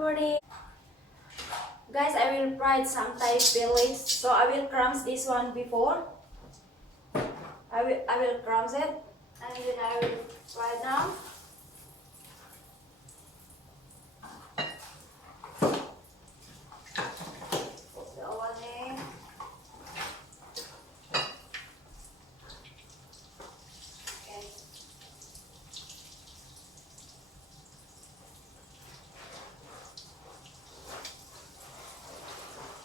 morning. Guys, I will fry some Thai village. So I will crumbs this one before. I will crumbs it and then I will fry it now. Put the oven in. Okay.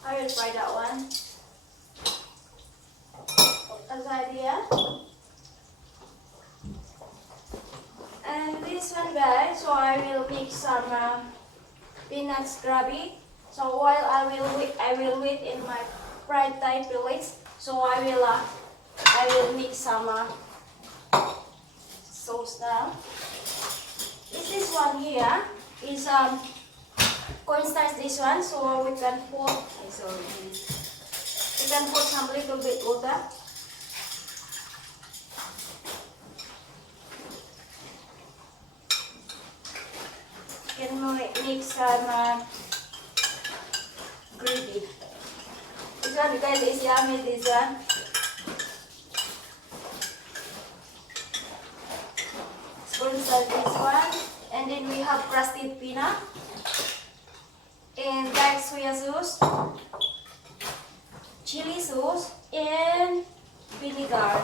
I will fry that one. As idea. And this one, guys, so I will mix some peanuts gravy. So while I will wait in my fried Thai village. So I will mix some sauce now. This one here is cornstarch. This one, so we can put. We can put some little bit water. Can mix some gravy. This one, guys, is yummy. This one. Cornstarch. This one, and then we have crusted peanut and dark soya sauce, chili sauce, and vinegar.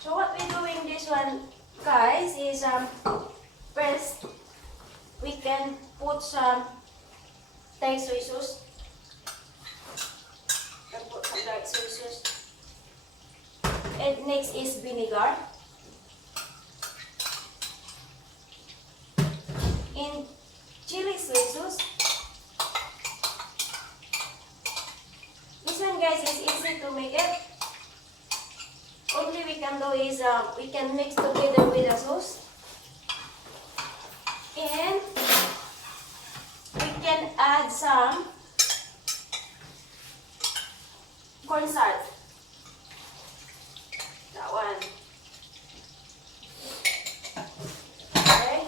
So what we're doing this one, guys, is first we can put some dark soy sauce. Can put some dark soy sauce. And next is vinegar. In chili soy sauce. This one, guys, is easy to make it. Only we can do is we can mix together with the sauce. And we can add some cornstarch. That one. Okay.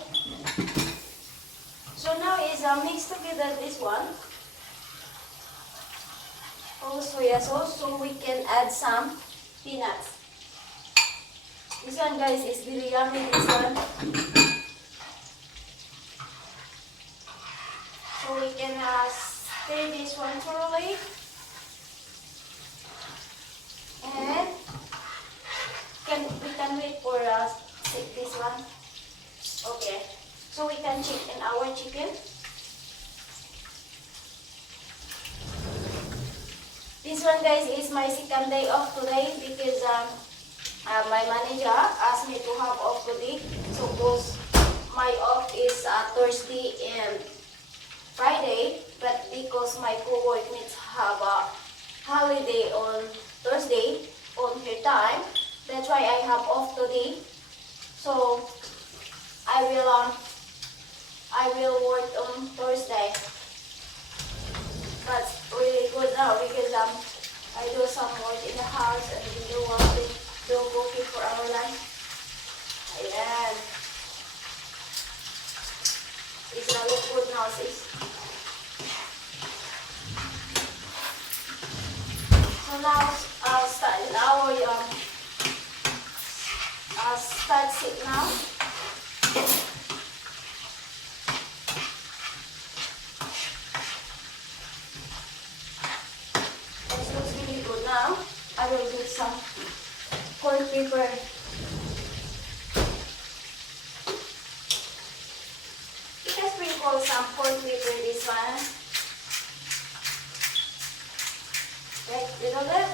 So now is mix together this one. All soya sauce, so we can add some peanuts. This one, guys, is really yummy. This one. So we can stir this one thoroughly. And we can wait for this one. Okay. So we can check in our chicken. This one, guys, is my second day off today because my manager asked me to have off today. So because my off is Thursday and Friday, but because my co-workmates have a holiday on Thursday on her time, that's why I have off today. So I will work on Thursday. That's really good now because I do some work in the house and we do cooking for our lunch. Ayan. It's not look good now, sis. So now start it now. This looks really good now. I will do some corn pepper. You can sprinkle some corn pepper this one. Right, little bit.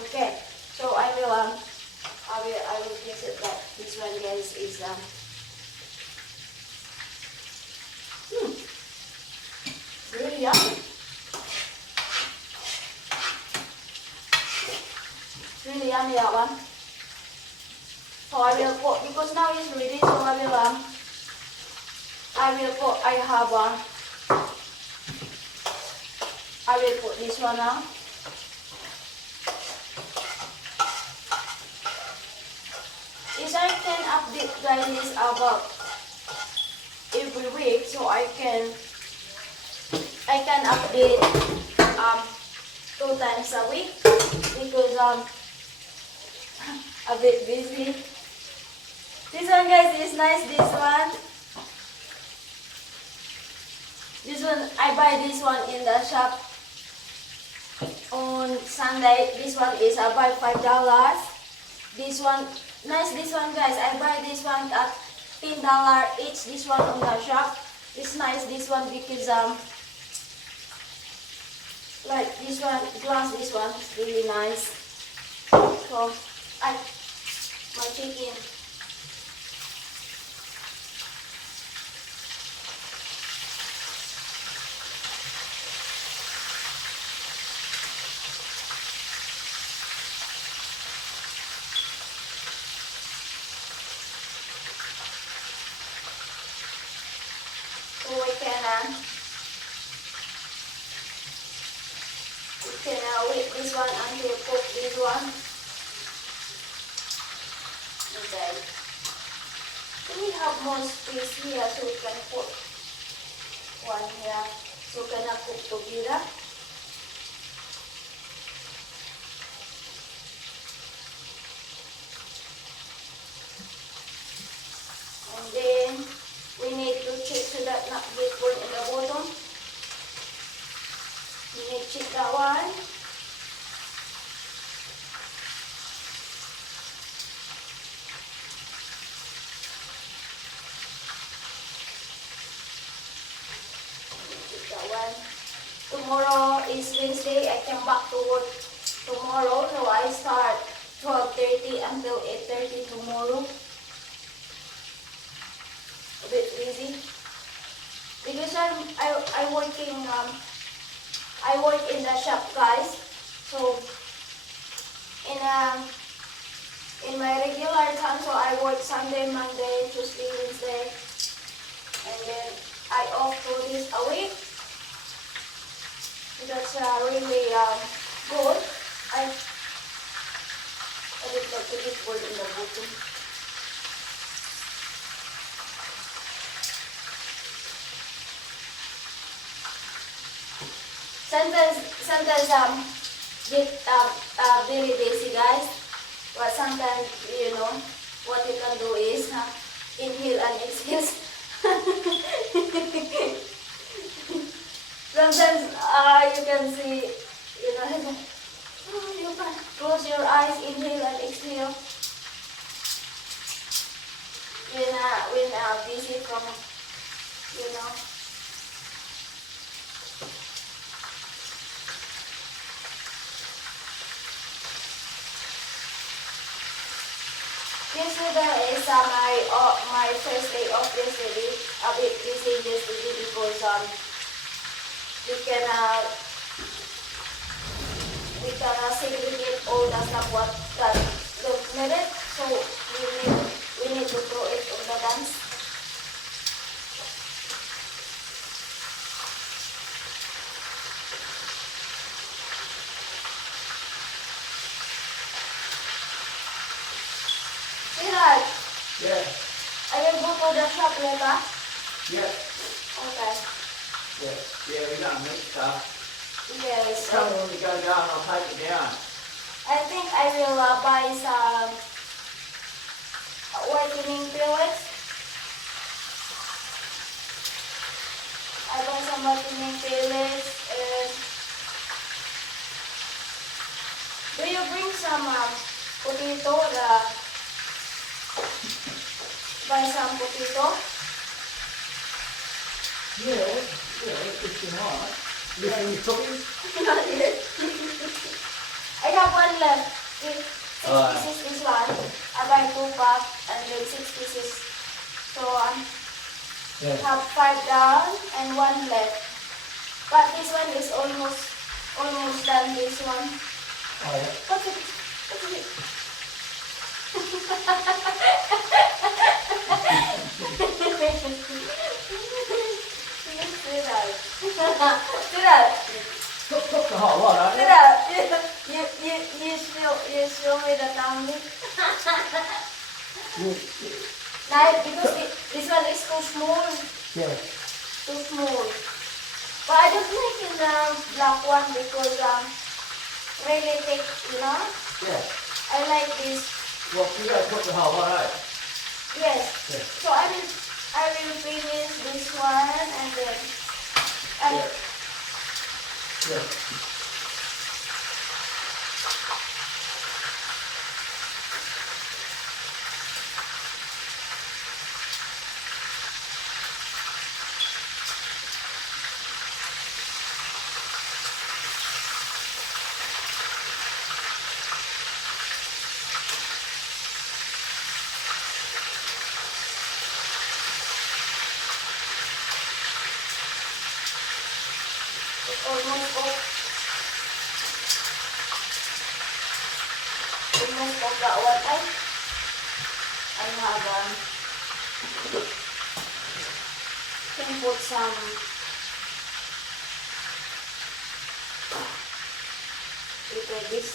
Okay, so I will guess it that this one, guys, is really yummy. Really yummy, that one. So I will put, because now it's ready, so I will I will put this one now. Is I can update guys this about every week, so I can update 2 times a week because a bit busy. This one guys is nice. This one I buy this one in the shop on Sunday. This one is I buy $5. This one nice. This one guys I buy this one at $10 each. This one on the shop. It's nice this one because like this one glass. This one is really nice. So my chicken. So we can whip this one until cook this one. Okay. We have more space here, so we can put one here. So we can cook together. And then we need to check so that not get burnt in the bottom. We need to check that one. Check that one. Tomorrow is Wednesday. I come back to work tomorrow, so I start 12:30 until 8:30 tomorrow. A bit busy because I work in the shop guys. So in my regular time, so I work Sunday, Monday, Tuesday, Wednesday, and then I off 2 days a week. That's really good. I will put this word in the bottom. Sometimes get very busy guys, but sometimes you know what you can do is inhale and exhale. Sometimes you can see, you know, you can close your eyes, inhale and exhale when busy from, you know. Yesterday is my first day off yesterday. A bit busy yesterday because we can segregate all the stuff that don't need it. So we need to throw it on the dance. Yeah. I will go to the shop later. Yeah. Okay. Yeah. Yeah, we got meat stuff. Yes. Tell me when we go down, I'll take it down. I think I will buy some whitening pellets. I buy some whitening pellets and do you bring some potato? Buy some potato. Yeah, if you want. You have any cookies? Not yet. I have one left. 6 pieces this one. I buy 2 packs and then 6 pieces. So have 5 down and 1 left. But this one is almost done. This one. Oh yeah. What's it? Dad, Put the hot water. Dad, you show me the tummy. Like, because this one is too small. Yeah. Too small. But I don't like in the black one because really thick, you know. Yeah. I like this. Well, you gotta put the hot water out. Yes. Yeah. So I will finish this one and then Yeah. Yeah. it's almost off. Almost off that one. I have can put some like this.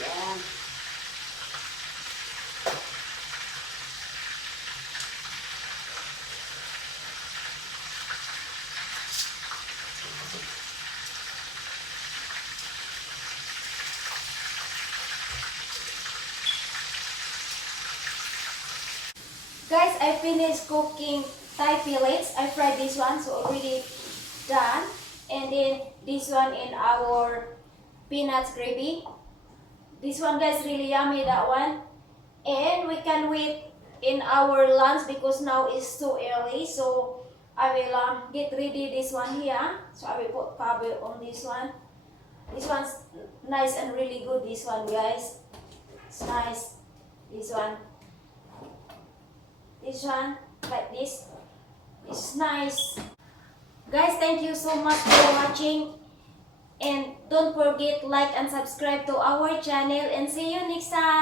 Yeah. Guys, I finished cooking Thai fillets. I fried this one, so already done. And then this one in our peanuts gravy. This one, guys, really yummy, that one. And we can wait in our lunch because now it's too early. So I will get ready this one here. So I will put cover on this one. This one's nice and really good, this one, guys. It's nice. This one. This one, like this. It's nice. Guys, thank you so much for watching. And don't forget like and subscribe to our channel. And see you next time.